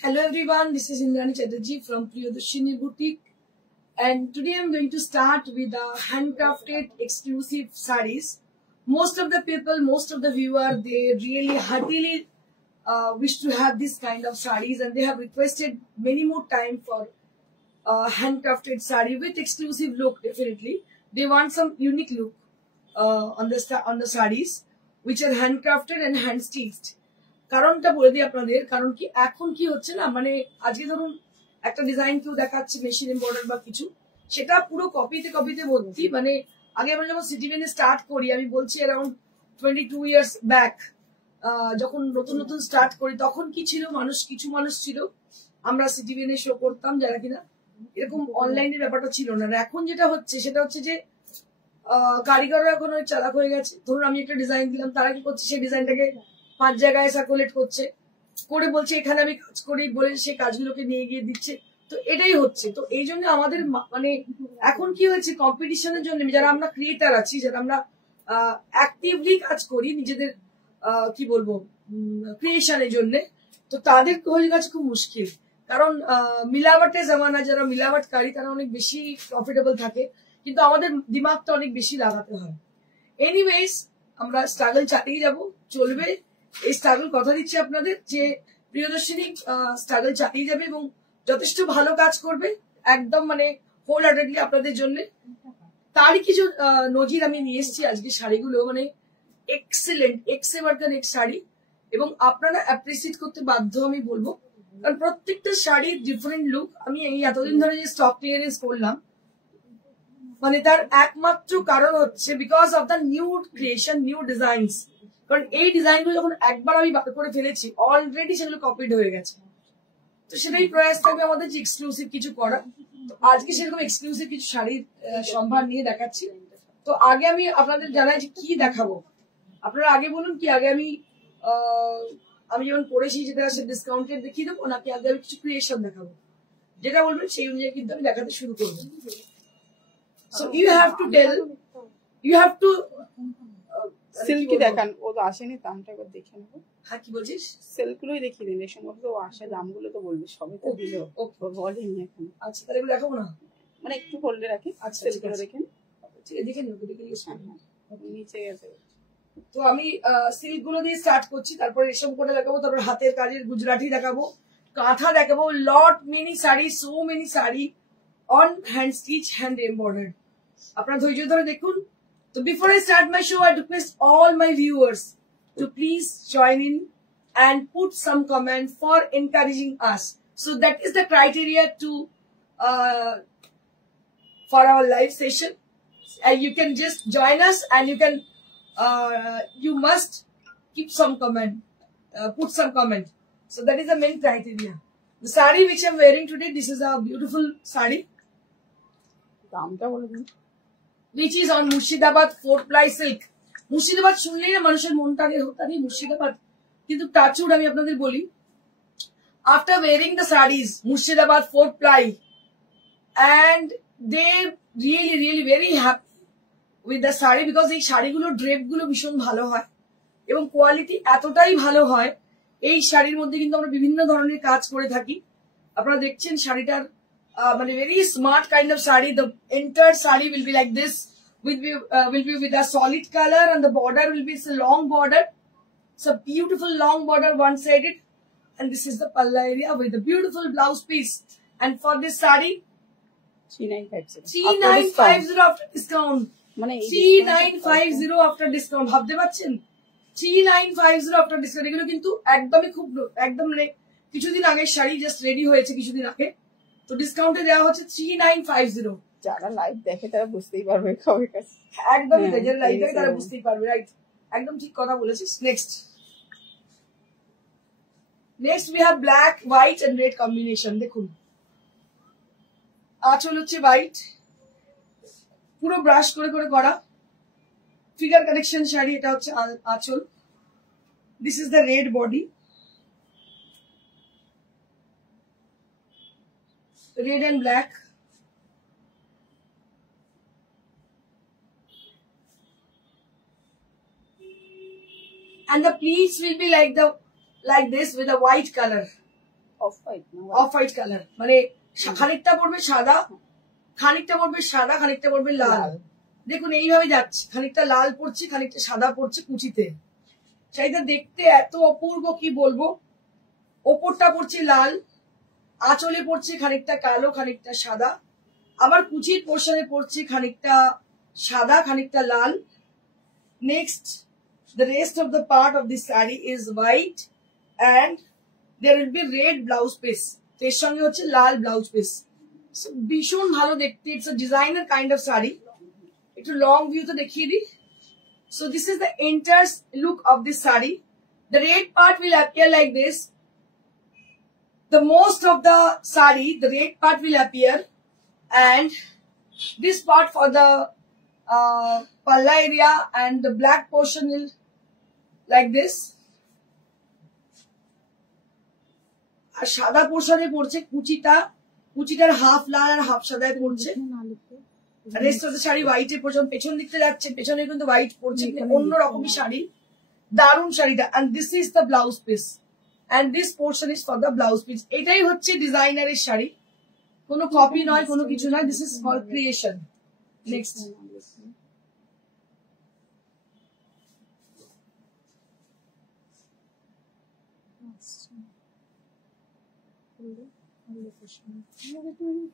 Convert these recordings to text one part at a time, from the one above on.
Hello everyone, this is Indrani Chatterjee from Priyadarshini Boutique, and today I am going to start with the handcrafted exclusive sarees. Most of the people, most of the viewers, they really heartily wish to have this kind of sarees, and they have requested many more time for handcrafted saree with exclusive look. Definitely, they want some unique look on the sarees which are handcrafted and hand stitched. কারণটা বলে দিই আপনাদের, কারণ কি এখন কি হচ্ছে না, মানে আজকে ধরুন একটা ডিজাইন কেউ দেখাচ্ছে মেশিন এমব্রয়ডার বা কিছু, সেটা পুরো কপিতে ভর্তি। মানে আগে আমরা যখন সিটিভেনে স্টার্ট করি, আমি বলছি অ্যারাউন্ড 22 ইয়ার্স ব্যাক, যখন নতুন স্টার্ট করি তখন কি ছিল, কিছু মানুষ ছিল, আমরা সিটিভেনে শো করতাম যারা কিনা এরকম অনলাইনের ব্যাপারটা ছিল না। এখন যেটা হচ্ছে সেটা হচ্ছে যে কারিগররা এখন অনেক চালাক হয়ে গেছে। ধরুন আমি একটা ডিজাইন দিলাম, তারা কি করছে, সেই ডিজাইনটাকে 5 জায়গায় সার্কুলেট করছে, করে বলছে এখানে আমি কাজ করি, বলে সে কাজগুলোকে নিয়ে গিয়ে দিচ্ছে। তো এটাই হচ্ছে। তো এই জন্য আমাদের মানে এখন কি হয়েছে, কম্পিটিশনের জন্য যারা আমরা ক্রিয়েটার আছি, যারা আমরা অ্যাক্টিভলি কাজ করি নিজেদের কি বলবো ক্রিয়েশনের জন্য, তো তাদের হয়ে গেছে খুব মুশকিল। কারণ মিলাওয়াটের জামানা, যারা মিলাওয়াটকারী তারা অনেক বেশি প্রফিটেবল থাকে, কিন্তু আমাদের দিমাগটা অনেক বেশি লাগাতে হয়। এনিওয়েজ, আমরা স্ট্রাগল চালিয়ে যাব, চলবে। এই স্ট্রাগল কথা দিচ্ছি আপনাদের যে প্রিয়দর্শিনী স্ট্রাগল চালিয়ে যাবে এবং যথেষ্ট ভালো কাজ করবে, একদম মানে হোল হার্টেডলি আপনাদের জন্য। তারই কিছু নজির আমি নিয়ে এসেছি আজকে শাড়িগুলো, মানে এক্সেলেন্ট, এক্সেভারকান এক শাড়ি, এবং আপনারা অ্যাপ্রিসিয়েট করতে বাধ্য আমি বলবো, কারণ প্রত্যেকটা শাড়ির ডিফারেন্ট লুক। আমি এই এতদিন ধরে যে স্টক ক্লিয়ারেন্স করলাম, মানে তার একমাত্র কারণ হচ্ছে because of the new creation, new designs. কারণ এই ডিজাইনগুলো যখন একবার আমি বার করে ফেলেছি, অলরেডি সেগুলো কপিড হয়ে গেছে। তো সেটাই প্রয়াস থাকবে আমাদের যে এক্সক্লুসিভ কিছু করা। তো আজকে সেরকম এক্সক্লুসিভ কিছু শাড়ির সম্ভার নিয়ে দেখাচ্ছি। তো আগে আমি আপনাদের জানাই যে কি দেখাবো। আপনারা আগে বলুন কি আগে আমি যেমন পড়েছি যেটা সে ডিসকাউন্টেড দেখিয়ে দেবো, নাকি আগে আমি কিছু ক্রিয়েশন দেখাবো? যেটা বলবেন সেই অনুযায়ী কিন্তু আমি দেখাতে শুরু করবো। So you have to tell, you have to silky দেখান, ও তো আসেনি, দামটা একবার দেখে নেবো। হ্যাঁ, কি বলছিস? সিল্কগুলোই দেখিয়ে দিন, এই সময় তো আসে, দামগুলো তো বলবি, সবই তো দিল, বলেনি এখন। আচ্ছা, তাহলে এগুলো দেখাবো না, মানে একটু হোল্ডে রাখি। আচ্ছা, সিল্কগুলো দেখেন, ঠিক আছে, দেখে নিন, নিচে গেছে। তো আমি সিল্ক গুলো দিয়ে স্টার্ট করছি, তারপর রেশম করে দেখাবো, তারপর হাতের কাজের গুজরাটি দেখাবো, কাঁথা দেখাবো, লট many sari, so many sari on hand stitch, hand embroidered. আপনারা ধৈর্য ধরে দেখুন। So before I start my show, I request all my viewers to please join in and put some comment for encouraging us. So that is the criteria to for our live session. And you can just join us, and you must keep some comment, put some comment. So that is the main criteria. The saree which I'm wearing today, this is a beautiful saree, which is on Murshidabad 4-ply silk. Murshidabad শুনলেই না মানুষের মনটা আগে হতো আমি মুর্শিদাবাদ, কিন্তু touchwood আমি আপনাদের বলি, after wearing the sarees Murshidabad 4-ply, and they really very happy with the saree, because এই শাড়িগুলো ড্রেপ গুলো ভীষণ ভালো হয় এবং কোয়ালিটি এতটাই ভালো হয়। এই শাড়ির মধ্যে কিন্তু আমরা বিভিন্ন ধরনের কাজ করে থাকি। আপনারা দেখছেন শাড়িটার মানে very smart kind of saree. The entire saree will be like this, will be with a solid color, and the border will be a long border. It's a beautiful long border, one-sided, and this is the palla area with a beautiful blouse piece. And for this saree, 3950 after discount. 3950 after discount. ভাবতে পারছেন? 3950 after discount. এগুলো কিন্তু একদমই একদম মানে কিছুদিন আগে sari, just ready হয়েছে কিছুদিন আগে, তো ডিসকাউন্টে দেওয়া হচ্ছে 3950। যারা লাইভ দেখে তারা বুঝতেই পারবে কবে কাছে, একদমই তাই, যারা লাইভ দেখে তারা বুঝতেই পারবে। রাইট, একদম ঠিক কথা বলেছিস। Next we have black, white and red combination. দেখুন, আঁচল হচ্ছে হোয়াইট, পুরো ব্রাশ করে করা ফিগার কানেকশন শাড়ি। এটা হচ্ছে আঁচল, this is the red body, red and black. And the pleats will be like this with a white color. Off white না অফ হোয়াইট কালার, মানে খানিকটা পড়বে সাদা, খানিকটা পড়বে সাদা, খানিকটা পড়বে লাল। দেখুন এইভাবে যাচ্ছে, খানিকটা লাল পড়ছে, খানিকটা সাদা পড়ছে কুচিতে। শাড়িটা দেখতে এত অপূর্ব কি বলবো। ওপরটা পড়ছে লাল, আঁচলে পড়ছে খানিকটা কালো, খানিকটা সাদা, আবার কুচির পোর্শনে পড়ছে খানিকটা সাদা, খানিকটা লাল। Next, the rest of the part of the saree is white and there will be red blouse piece, এর সঙ্গে হচ্ছে লাল ব্লাউজ পিস। ভীষণ ভালো দেখতে, it's a designer kind of saree। একটু লং ভিউ তো দেখিয়ে দিই। So this is the entire look of this saree. The red part will appear like this. The most of the saree, the red part will appear, and this part for the palla area and the black portion will like this. আর সাদা পোর্শনে পড়ছে কুচিটা, কুচিটার half লাল আর half সাদায় পড়ছে। Rest of the sari হোয়াইটে পড়ছে, পেছন দিকতে যাচ্ছে, পেছনে কিন্তু white পড়ছে, অন্য রকমই শাড়ি, দারুণ শাড়িটা। and this is the blouse piece and this portion is for the blouse piece। এটাই হচ্ছে ডিজাইনারের শাড়ি, কোনো কপি নয়, কোনো কিছু নয়, this is for creation। Next,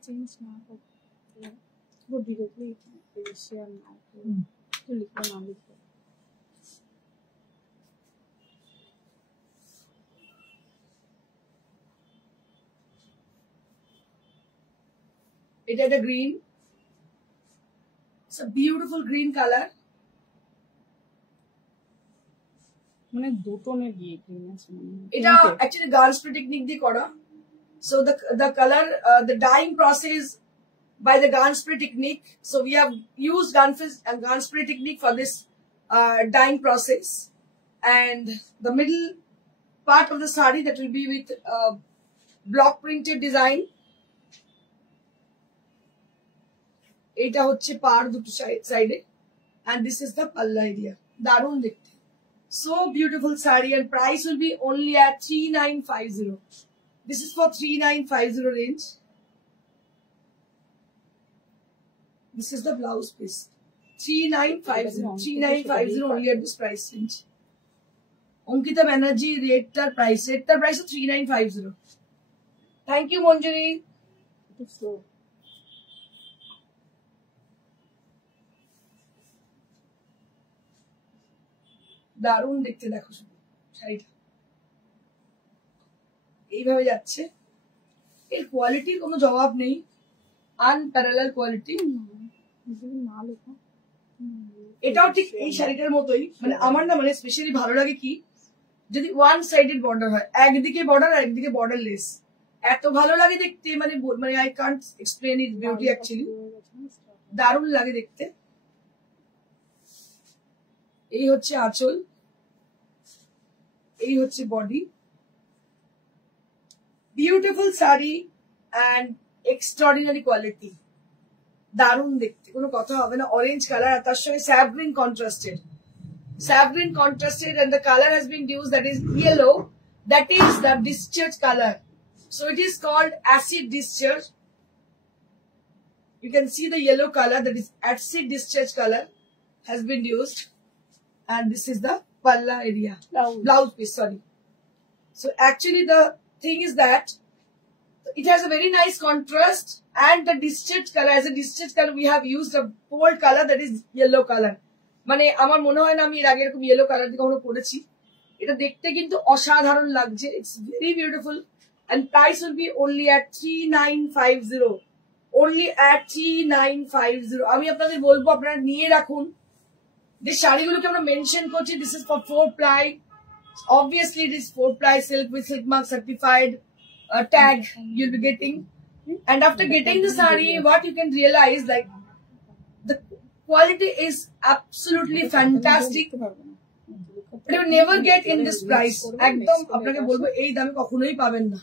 change না वो directly share ना तो लिखो ना लिखो। এটা একটা green, it's a beautiful green colour. মানে দু টোনের দিয়ে গ্রিন আছে, এটা অ্যাকচুয়ালি গার্লস টেকনিক দিয়ে করা। So the color, the dyeing process by the gun spray technique. So we have used gun spray technique for this dyeing process. And the middle part of the saree that will be with block printed design. Eta hocche par duto side, and this is the palla area. Darun dekhte, so beautiful saree, and price will be only at 3950. This is for 3950 range. This is the blouse piece. 3950 only at this price range. Ankita Banerjee, rate price 3950. Thank you, Manjari. দারুণ দেখতে, দেখো শুধু শাড়িটা এইভাবে যাচ্ছে। এর কোয়ালিটির কোনো জবাব নেই, আনপ্যারালাল কোয়ালিটি। এটাও ঠিক এই শাড়িটার মতোই, মানে আমার না, মানে স্পেশালি ভালো লাগে কি, যদি ওয়ান সাইডেড বর্ডার হয়, একদিকে বর্ডার আর একদিকে বর্ডারলেস, এত ভালো লাগে দেখতে, মানে মানে I can't explain it beauty actually, দারুণ লাগে দেখতে। এই হচ্ছে আঁচল, এই হচ্ছে body. Beautiful sari and extraordinary quality, দারুণ দেখতে, কোনো কথা হবে না। অরেঞ্জ কালার আর তার সঙ্গে স্যাভগ্রিন contrasted, and the color has been used, that is yellow, that is the discharge color. So it is called acid discharge. You can see the yellow color, that is acid discharge color has been used, and this is the palla area, blouse piece, sorry. So actually the thing is that it has a very nice contrast, and the discharge color, as a discharge color we have used a bold color, that is yellow color. মানে আমার মনে হয় না আমি এর আগে এরকম yellow colour দিয়ে কখনো পরেছি। এটা দেখতে কিন্তু অসাধারণ লাগছে, it's very beautiful, and price will be only at 3950, only at 3950। আমি আপনাদের বলবো আপনারা নিয়ে রাখুন। যে শাড়িগুলোকে আমরা মেনশন করছি, this is for 4 ply, obviously it is 4 ply silk with silk mark certified tag you'll be getting, and after getting the saree, what you can realize, like the quality is absolutely fantastic, but you never get in this price। একদম আপনাকে বলবো এই দামে কখনোই পাবেন না।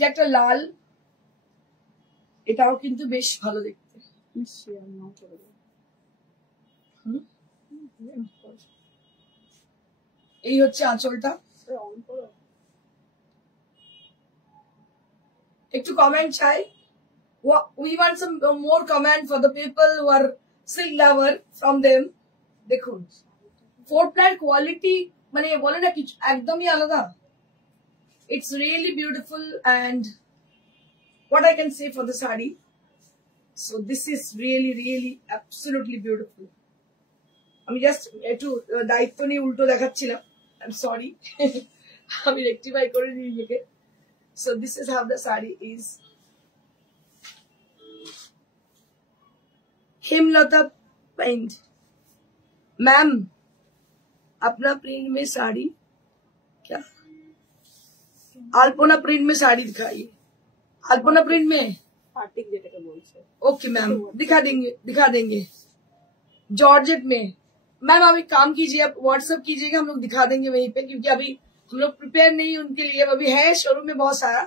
এটা একটা লাল, এটাও কিন্তু বেশ ভালো দেখতে। এই হচ্ছে আঁচলটা। একটু কমেন্ট চাই, we want some more comment for the people who are silk lover from them. দেখুন 4-ply কোয়ালিটি মানে বলে না কিছু একদমই আলাদা। It's really beautiful and what I can say for the saree. So this is really absolutely beautiful. আমি just একটু দায়িত্ব নিয়ে উল্টো দেখাচ্ছিলাম, I'm sorry. আমি রেকটিফাই করে নিই নিজেকে। So this is how the saree is. Hemlata print, ma'am अपना प्रिंट में साड़ी क्या अल्पना प्रिंट में साड़ी दिखाइए। अल्पना प्रिंट में ओके मैम दिखा देंगे। जॉर्जेट में मैम आप एक काम कीजिए, आप व्हाट्सएप कीजिएगा, हम लोग दिखा देंगे वहीं पे, क्योंकि अभी हम लोग प्रिपेयर नहीं उनके लिए। अभी है शोरूम में बहुत सारा,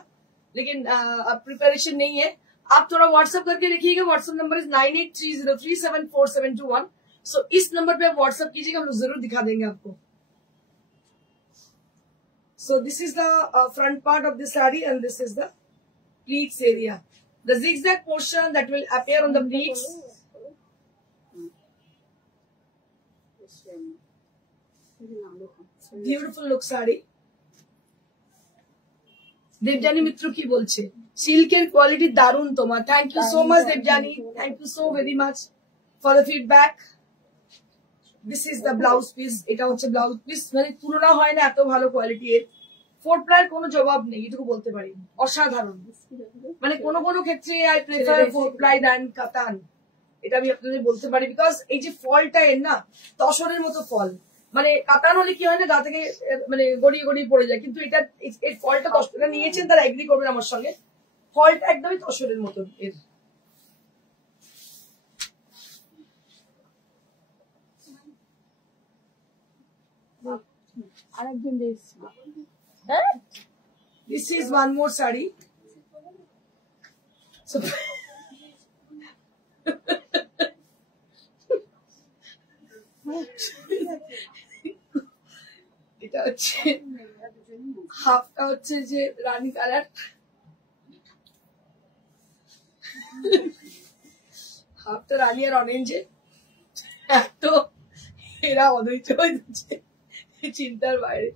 लेकिन अब प्रिपरेशन नहीं है। आप थोड़ा व्हाट्सएप करके देखिएगा। WhatsApp number is 9830374721। सो इस नंबर पे आप व्हाट्सएप कीजिएगा, हम लोग जरूर दिखा देंगे आपको। So this is the front part of the sari and this is the pleats area, the zigzag portion that will appear on the pleats. Beautiful look sari. Debjani Mitra কি বলছে? সিল্কের কোয়ালিটি দারুণ তোমার। Thank you so much Debjani, thank you so very much for the feedback. This is the blouse piece, এটা হচ্ছে blouse piece, মানে তুলনা হয় না এত ভালো কোয়ালিটি এর। 4-ply কোনো জবাব নেই, এটুকু বলতে পারি, অসাধারণ। মানে কোনো কোনো ক্ষেত্রে আই প্রেফার 4-ply দ্যান কাতান, এটা আমি আপনাদের বলতে পারি। বিকজ এই যে ফলটা এর না তসরের মতো ফল, মানে কাতান হলে কি হয় না গা থেকে মানে গড়িয়ে গড়িয়ে পড়ে যায়, কিন্তু এটা এর ফলটা তসরটা নিয়েছেন তারা এগ্রি করবেন আমার সঙ্গে, ফলটা একদমই তসরের মতন এর। আরেকজন দেখছি। This is one more saree. So এটা হচ্ছে হাফটা হচ্ছে যে রানী কালার, হাফটা রানী আর অরেঞ্জে। এত এরা অধৈর্য হয়ে যাচ্ছে চিন্তার বাইরে।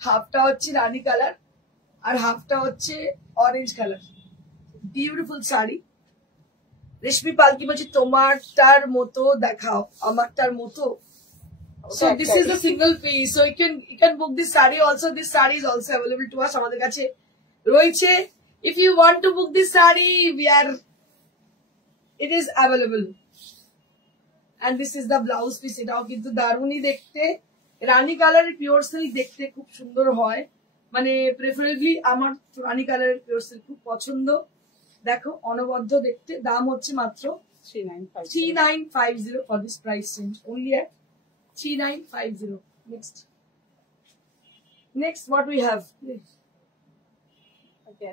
হাফটা হচ্ছে রানী কালার আর হাফটা হচ্ছে অরেঞ্জ কালার। বিউটিফুল শাড়ি। রেশমি পালকি বলছে তোমারটার মতো দেখাও, আমারটার মতো। So this is a single piece, so you can book this saree also. This saree is also available to us. আমাদের কাছে রয়েছে। If you want to book this saree, it is available. And this is the blouse piece. এটাও কিন্তু দারুণই দেখতে, রানী কালারের pure silk দেখতে খুব সুন্দর হয়, মানে প্রেফারেবলি আমার রানী কালারের পিওর সিল্ক খুব পছন্দ। দেখো অনবদ্য দেখতে। দাম হচ্ছে মাত্র 3950 for this price range, only at 3950. Next what we have? Okay.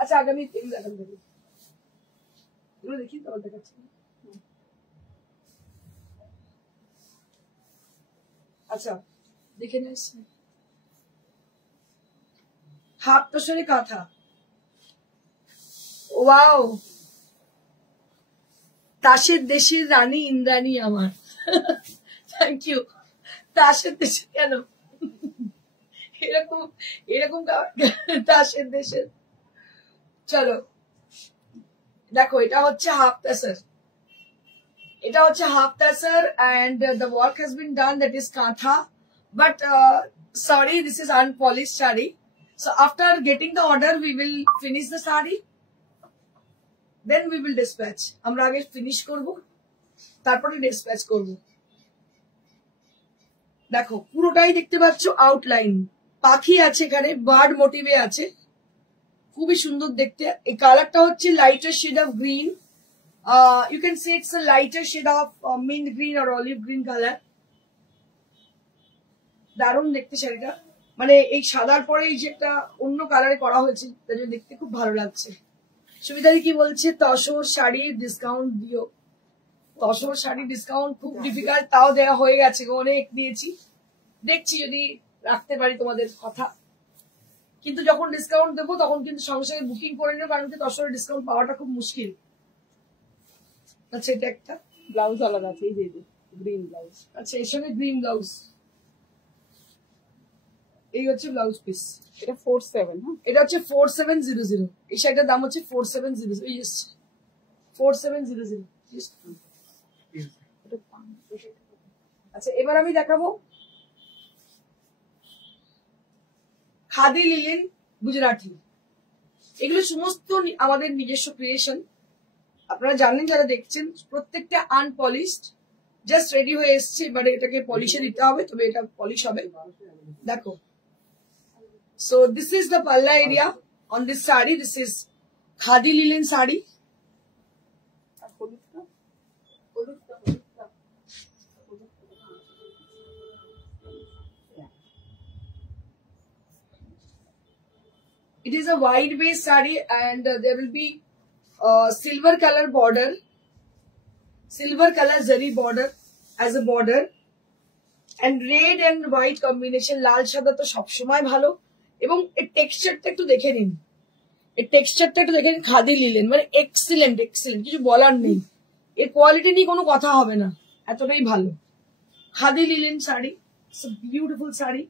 আচ্ছা আগামী এগুলো দেখি তো দেখাচ্ছি। আচ্ছা দেখে নিস। হাফ তোষরে কাঁথা, ওয়াও। তাসের দেশের রানী ইন্দ্রাণী আমার। Thank you. তাসের দেশে কেন এরকম এরকম তাসের দেশের। চলো দেখো এটা হচ্ছে হাফ তাসার, এটা হচ্ছে half তাসার and the work has been done, that is kantha, but sorry, this is unpolished saree. So after getting the order we will finish the saree, then we will dispatch. আমরা আগে finish করব তারপরে dispatch করব। দেখো পুরোটাই দেখতে পাচ্ছ outline, পাখি আছে এখানে, বার্ড মোটিভে আছে, খুবই সুন্দর দেখতে। এই কালারটা হচ্ছে lighter shade of green You can say it's a lighter shade of mint green or olive green color. দারুণ দেখতে শাড়িটা, মানে এই সাদার পরে এই যে একটা অন্য কালারে করা হয়েছে তার জন্য দেখতে খুব ভালো লাগছে। সুবিধারি কি বলছে, তসর শাড়ি ডিসকাউন্ট দিও। তসর শাড়ি ডিসকাউন্ট খুব ডিফিকাল্ট, তাও দেওয়া হয়ে গেছে, অনেক দিয়েছি, দেখছি যদি রাখতে পারি তোমাদের কথা। কিন্তু যখন ডিসকাউন্ট দেবো তখন কিন্তু সঙ্গে সঙ্গে বুকিং করে নেবো, কারণ কি তসরের ডিসকাউন্ট পাওয়াটা খুব মুশকিল। আচ্ছা এটা একটা ব্লাউজ আলাদা আছে, এই যে গ্রিন ব্লাউজ। আচ্ছা এর সঙ্গে গ্রিন ব্লাউজ, এই হচ্ছে ব্লাউজ পিস। এটা 47, হ্যাঁ এটা হচ্ছে 4700। এই শাড়িটার দাম হচ্ছে 4700। ইয়েস 4700। আচ্ছা এবার আমি দেখাবো খাদি লিলেন গুজরাটি। এগুলো সমস্ত আমাদের নিজস্ব ক্রিয়েশন। আপনারা জানেন যারা দেখছেন, প্রত্যেকটা আনপলিশড, জাস্ট রেডি হয়ে এসছে, এবারে এটাকে পলিশে দিতে হবে, তবে এটা পলিশ হবে। দেখো, so this is the palla area on this saree. This is khadi linen saree. It is a wide base saree and there will be silver color border, silver color zari border as a border, and red and white combination. লাল সাদা তো সবসময় ভালো, এবং এর টেক্সচারটা একটু দেখে নিন, এর টেক্সচারটা একটু দেখে নিন। খাদি লিলেন মানে এক্সিলেন্ট, এক্সিলেন্ট, কিছু বলার নেই। এর কোয়ালিটি নিয়ে কোনো কথা হবে না, এতটাই ভালো। Khadi linen sari, it's a beautiful sari,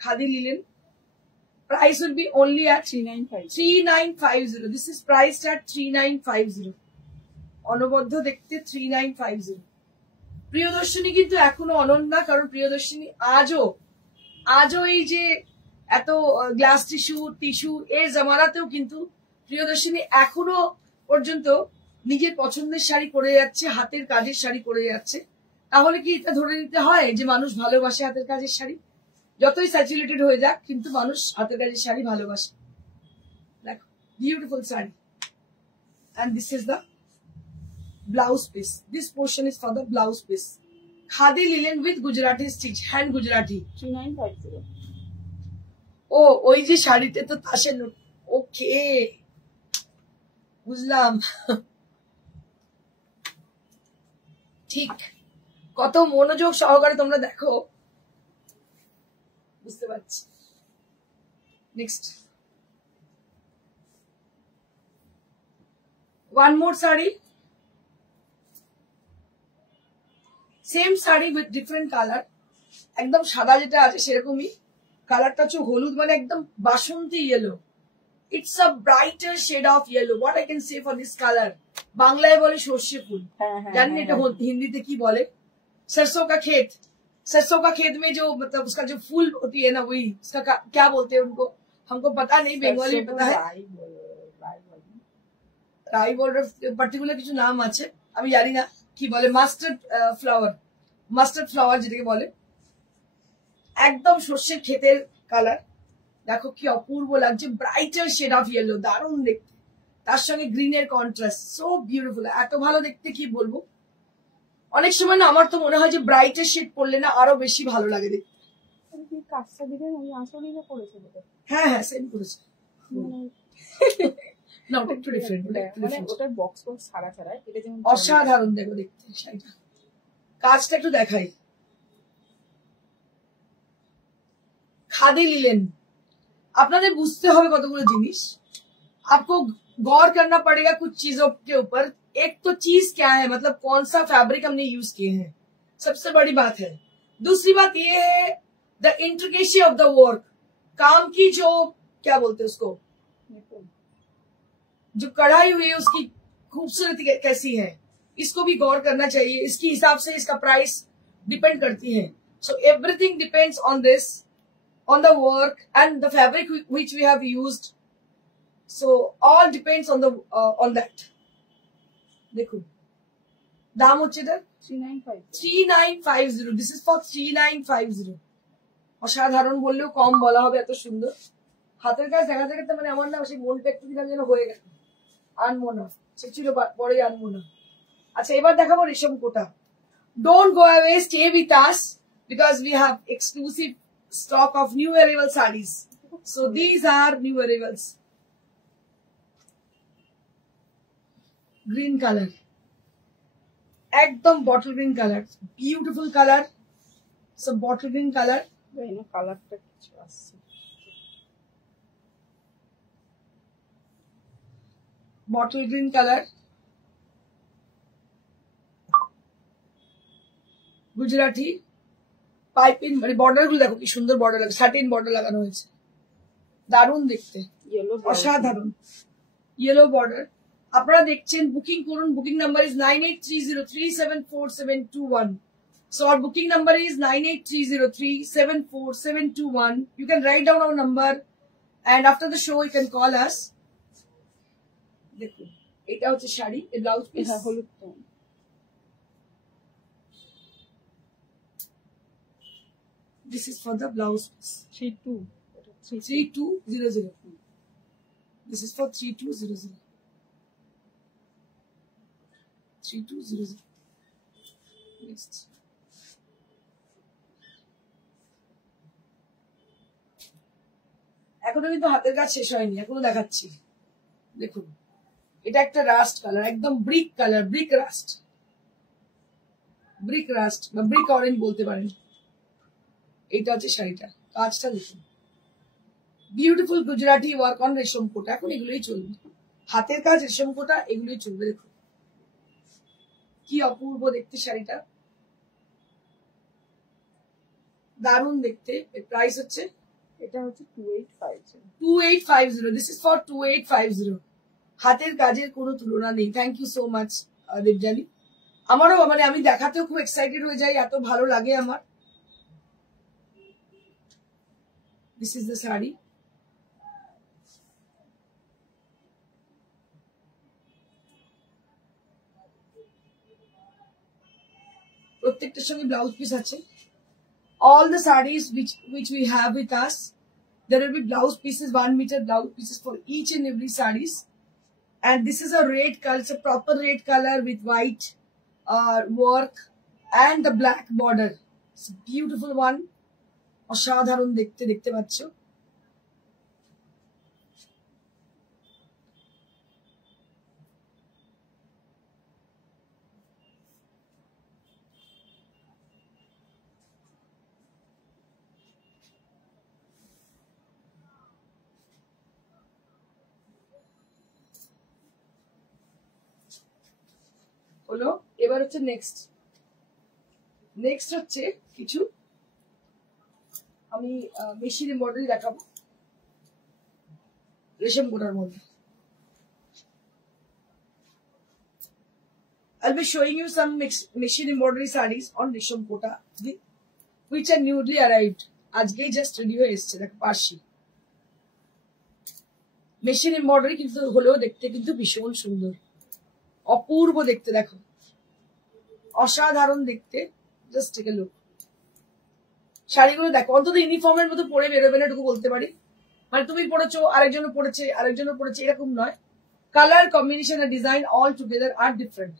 khadi linen. Price will be only at 3950. This is priced at 3950. অনবদ্য দেখতে 3950। প্রিয়দর্শিনী কিন্তু এখনো অনন্যা, কারণ প্রিয়দর্শিনী আজও এই যে এত গ্লাস টিস্যু এর জামানাতেও কিন্তু প্রিয়দর্শিনী এখনো পর্যন্ত নিজের পছন্দের শাড়ি পরে যাচ্ছে, হাতের কাজের শাড়ি পরে যাচ্ছে। তাহলে কি এটা ধরে নিতে হয় যে মানুষ ভালোবাসে হাতের কাজের শাড়ি? যতই স্যাচুরেটেড হয়ে যাক, কিন্তু মানুষ হাতের কাজের শাড়ি ভালোবাসে। দেখো, beautiful sari. And this is the blouse piece. This portion is for the blouse piece. Khadi linen with Gujarati stitch, hand Gujarati. 3950. ও ওই যে শাড়িতে তো তাসের নোট। ওকে, বুঝলাম। ঠিক, কত মনোযোগ সহকারে তোমরা দেখো, বুঝতে পারছি। Next, one more sari, same sari with different colour. একদম সাদা যেটা আছে সেরকমই, কালারটা হচ্ছে হলুদ, মানে একদম বাসন্তী yellow. It's a brighter shade of yellow. What I can say for this colour? বাংলায় বলে সর্ষে ফুল, জানেন এটা হিন্দিতে কি বলে? सरसों का खेत। सरसों का खेत में जो मतलब उसका जो फूल होती है ना, वही उसका क्या बोलते हैं उनको, हमको पता नहीं, बंगाली में पता है। রাই বল পার্টিকুলার কিছু নাম আছে, আমি জানি না কি বলে। মাস্টার্ড ফ্লাওয়ার যেটাকে বলে, একদম সর্ষের ক্ষেতের কালার। দেখো কি অপূর্ব লাগছে, ব্রাইটার শেড অফ ইয়েলো, দারুণ দেখতে। তার সঙ্গে গ্রিনের কন্ট্রাস্ট, সো বিউটিফুল, এত ভালো দেখতে কি বলবো। অনেক সময় না আমার তো মনে হয় যে ব্রাইটার শেড পরলে না আরো বেশি ভালো লাগে দেখতে। হ্যাঁ হ্যাঁ, সেম করেছে। না ওটা একটু ডিফারেন্ট, ওটার বক্স ছাড়া ছাড়া এটা যেমন অসাধারণ দেখো দেখতে শাড়িটা। কাজটা একটু দেখাই। খাদি লিলেন, আপনাদের বুঝতে হবে কতগুলো জিনিস। आपको गौर करना पड़ेगा कुछ चीजों के ऊपर। एक तो चीज क्या है, मतलब कौन सा फैब्रिक हमने यूज किए हैं, सबसे बड़ी बात है। दूसरी बात ये है the intricacy of the work, काम की जो क्या बोलते हैं उसको, जो कढ़ाई हुई है उसकी खूबसूरती कैसी है, इसको भी गौर करना चाहिए। इसके हिसाब से इसका प्राइस डिपेंड करती है। So everything depends on this, on the work and the fabric which we have used. So all depends on that. देखो दाम হচ্ছে এটা 3950। This is for 3950। অসাধারণ বললেও কম বলা হবে, এত সুন্দর হাতের কাজ দেখা থেকে। মানে আমার না সেই মনটা একটু দিলাম যেন হয়ে গেল। আনমো না, সে ছিল পরে আনমো না। আচ্ছা এবার দেখাবো রেশম কোটা। Don't go away, stay with us because we have exclusive stock of new arrival sarees. So these are new arrivals. Green color. একদম bottle green color. Beautiful color. So bottle green color. এই কালারটা কিছু আছে। Bottle green color. Gujarati piping মানে border গুলো দেখো কি সুন্দর বর্ডার লাগে, সাটিন বর্ডার লাগানো হয়েছে, দারুণ দেখতে, অসাধারণ ইয়েলো বর্ডার। আপনারা দেখছেন, বুকিং করুন। Booking number is 9830374721. So our booking number is 9830374721. You can write down our number and after the show you can call us. দেখুন এটা হচ্ছে শাড়ি, এর ব্লাউজ পিস হলুদ tone. This is for the blouse piece. 3200. This is for 3200. 3200. Next. এখনো কিন্তু হাতের কাজ শেষ হয়নি, এখনো দেখাচ্ছি। দেখুন এটা একটা রাস্ট কালার, একদম ব্রিক কালার, ব্রিক রাস্ট বা ব্রিক অরেঞ্জ বলতে পারেন। এটা হচ্ছে শাড়িটা, কাজটা দেখুন, বিউটিফুল গুজরাটি ওয়ার্ক অন রেশম কোটা। এখন এগুলোই চলবে, হাতের কাজ রেশম কোটা এগুলোই চলবে। দেখুন কি অপূর্ব দেখতে শাড়িটা, দারুণ দেখতে। এর প্রাইস হচ্ছে, এটা হচ্ছে 2850। 2850। This is for 2850। হাতের কাজের কোনো তুলনা নেই। Thank you so much Debjani. আমারও মানে আমি দেখাতেও খুব এক্সাইটেড হয়ে যাই, এত ভালো লাগে আমার। This is the saree. প্রত্যেকটার সঙ্গে ব্লাউজ পিস আছে। All the sarees which we have with us, there will be blouse pieces, 1 meter blouse pieces for each and every sarees. And this is a red color, it's a proper red color with white work and the black border. It's a beautiful one. অসাধারণ দেখতে, দেখতে পাচ্ছ। হলো, এবার হচ্ছে next হচ্ছে কিছু আমি মেশিন এমব্রয়ডারি দেখাবো রেশম কোটার মধ্যে। I'll be showing you some machine embroidery sarees on রেশম কোটা which are newly arrived. আজকেই জাস্ট রেডি হয়ে এসছে। দেখো পার্সি মেশিন এমব্রয়ডারি, কিন্তু হলেও দেখতে কিন্তু ভীষণ সুন্দর, অপূর্ব দেখতে। দেখো অসাধারণ দেখতে, জাস্ট টেক আ লুক। শাড়িগুলো দেখো, অন্তত ইউনিফর্মের মতো পরে বেরোবে না, এটুকু বলতে পারি। মানে তুমি পড়েছো, আরেকজনও পড়েছে এরকম নয়। কালার কম্বিনেশন আর ডিজাইন অল টুগেদার আর ডিফারেন্ট।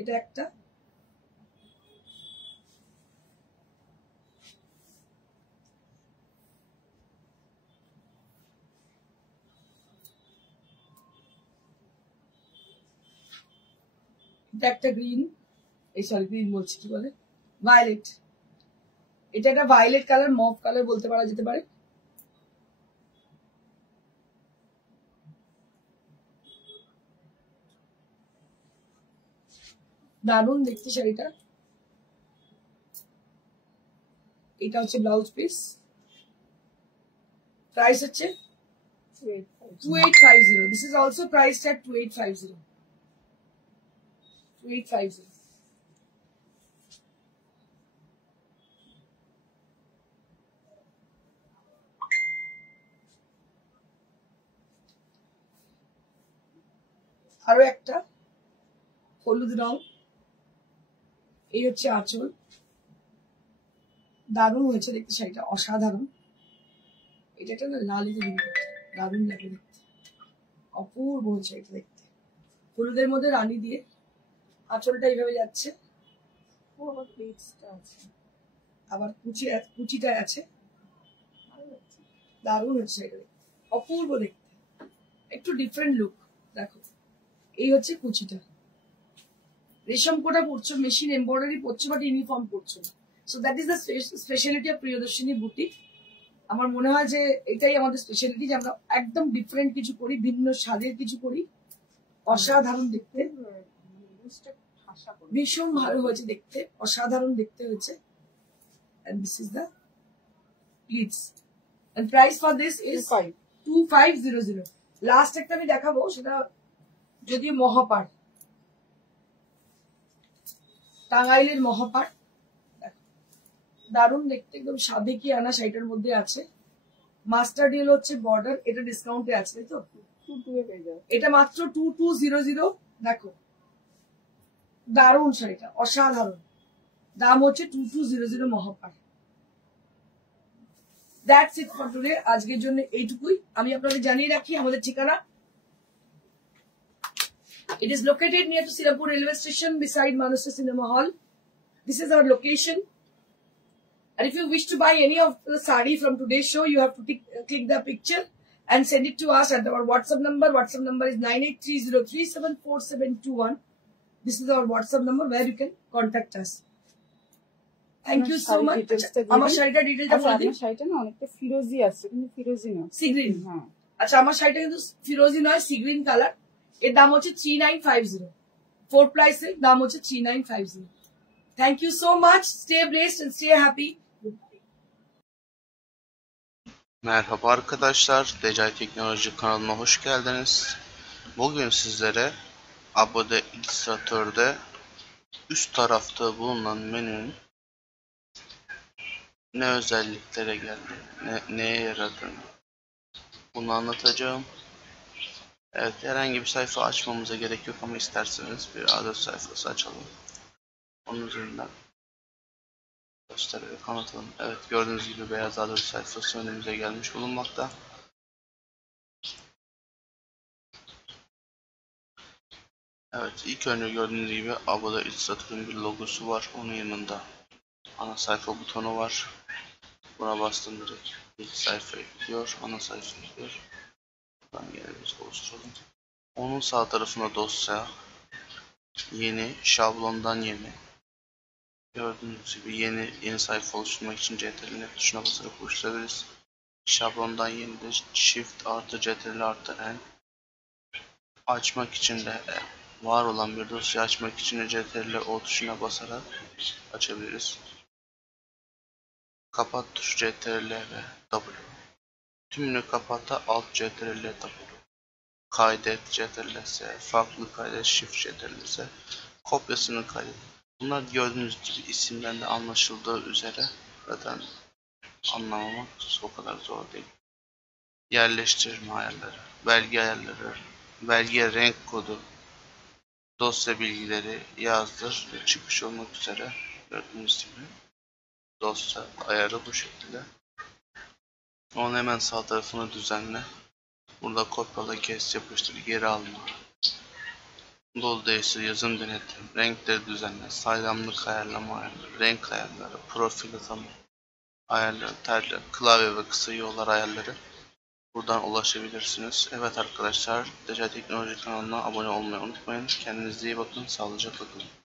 এটা একটা, এটা একটা গ্রিন, এই সরি গ্রিন বলছি, কি বলে ভায়োলেট। এটা একটা ভায়োলেট কালার, মভ কালার বলতে পারা যেতে পারে। দারুণ দেখতে শাড়িটা। এটা হচ্ছে ব্লাউজ পিস, প্রাইস হচ্ছে 2850. This is also priced at 2850. 2850. আরো একটা হলুদ রং, এই হচ্ছে আঁচল, দারুণ হয়েছে দেখতে শাড়িটা, অসাধারণ। এটা একটা না লালিতে দিন দারুণ লাগে দেখতে, অপূর্ব হয়েছে এটা দেখতে। হলুদের মধ্যে রানী দিয়ে আঁচলটা এইভাবে যাচ্ছে, আবার কুচিটা আছে, দারুণ হচ্ছে এটা দেখতে, অপূর্ব দেখতে, একটু ডিফারেন্ট লুক। দেখো এই হচ্ছে কুচিটা, রেশম কোটা পড়ছো, মেশিন এমব্রয়ডারি পড়ছো, বাট ইউনিফর্ম পড়ছো না। So that is the speciality of Priyadarshini boutique. আমার মনে হয় যে এটাই আমাদের স্পেশালিটি, যে আমরা একদম ডিফারেন্ট কিছু করি, ভিন্ন স্বাদের কিছু করি, অসাধারণ দেখতে, ভীষণ ভালো হয়েছে দেখতে, অসাধারণ দেখতে হয়েছে। And this is the pleats. And price for this is 2500. Last একটা আমি দেখাবো, সেটা যদিও মহাপাড়, টাঙ্গাইলের মহাপাড়, দারুণ দেখতে, একদম সাবেকি আনা শাড়িটার মধ্যে আছে। মাস্টার ডিল হচ্ছে বর্ডার, এটা ডিসকাউন্টে আছে তাই তো? এটা মাত্র 2200। দেখো দারুণ শাড়িটা, অসাধারণ, দাম হচ্ছে 2200 মহাপাড়। দ্যাটস ইট ফর টুডে, আজকের জন্য এইটুকুই। আমি আপনাদের জানিয়ে রাখি আমাদের ঠিকানা, it is located near to Sirapur railway station beside Manasa Cinema Hall. This is our location. And if you wish to buy any of the sari from today's show, you have to click the picture and send it to us at our WhatsApp number. WhatsApp number is 9830374721. This is our WhatsApp number where you can contact us. Thank you so much. আমার শাড়িটা ডিটেইলটা বলে দিন। শাড়িটা না অনেকটা ফিরোজি আছে, কিন্তু ফিরোজি না, সি গ্রিন। হ্যাঁ আচ্ছা, আমার শাড়িটা কিন্তু ফিরোজি নয়, সি গ্রিন কালার। এর দাম হচ্ছে 3950। 4 প্রাইসের দাম হচ্ছে 3950। Thank you so much. Stay blessed and stay happy. Merhaba arkadaşlar, Decai Teknoloji kanalına hoş geldiniz. Bugün sizlere Abode illüstratörde üst tarafta bulunan menünün ne özelliklere geldi, neye yaradığını bunu anlatacağım. Evet, herhangi bir sayfa açmamıza gerek yok ama isterseniz bir A4 sayfası açalım. Onun üzerinden göstererek anlatalım. Evet, gördüğünüz gibi beyaz A4 sayfası önümüze gelmiş bulunmakta. Evet, ilk önce gördüğünüz gibi Abode illüstratörün bir logosu var. Onun yanında ana sayfa butonu var. Buna bastım, direkt ilk sayfaya gidiyor, ana sayfaya gidiyor. Buradan gene biz oluşturalım. Onun sağ tarafına dosya, yeni, şablondan yeni. Gördüğünüz gibi yeni sayfa oluşturmak için CTRL tuşuna basarak oluşturabiliriz. Şablondan yeni de Shift artı CTRL artı N. Açmak için de var olan bir dosya açmak için de CTRL O tuşuna basarak açabiliriz. Kapat tuşu CTRL ve W. Tümünü kapat da Alt CTRL W. Kaydet CTRL S. Farklı kaydet Shift CTRL S. Kopyasını kaydet. Bunlar gördüğünüz gibi isimden de anlaşıldığı üzere zaten anlamamak o kadar zor değil. Yerleştirme ayarları, belge ayarları, belge renk kodu, dosya bilgileri yazdır ve çıkış olmak üzere gördüğünüz gibi dosya ayarı bu şekilde. Onun hemen sağ tarafını düzenle. Burada kopyala, kes, yapıştır, geri alma. Dolu değiştir, yazım denetim, renkleri düzenle, saydamlık ayarlama ayarları, renk ayarları, profil atama ayarları, terler, klavye ve kısa yollar ayarları. Buradan ulaşabilirsiniz. Evet arkadaşlar, Decai Teknoloji kanalına abone olmayı unutmayın. Kendinize iyi bakın, sağlıcakla kalın.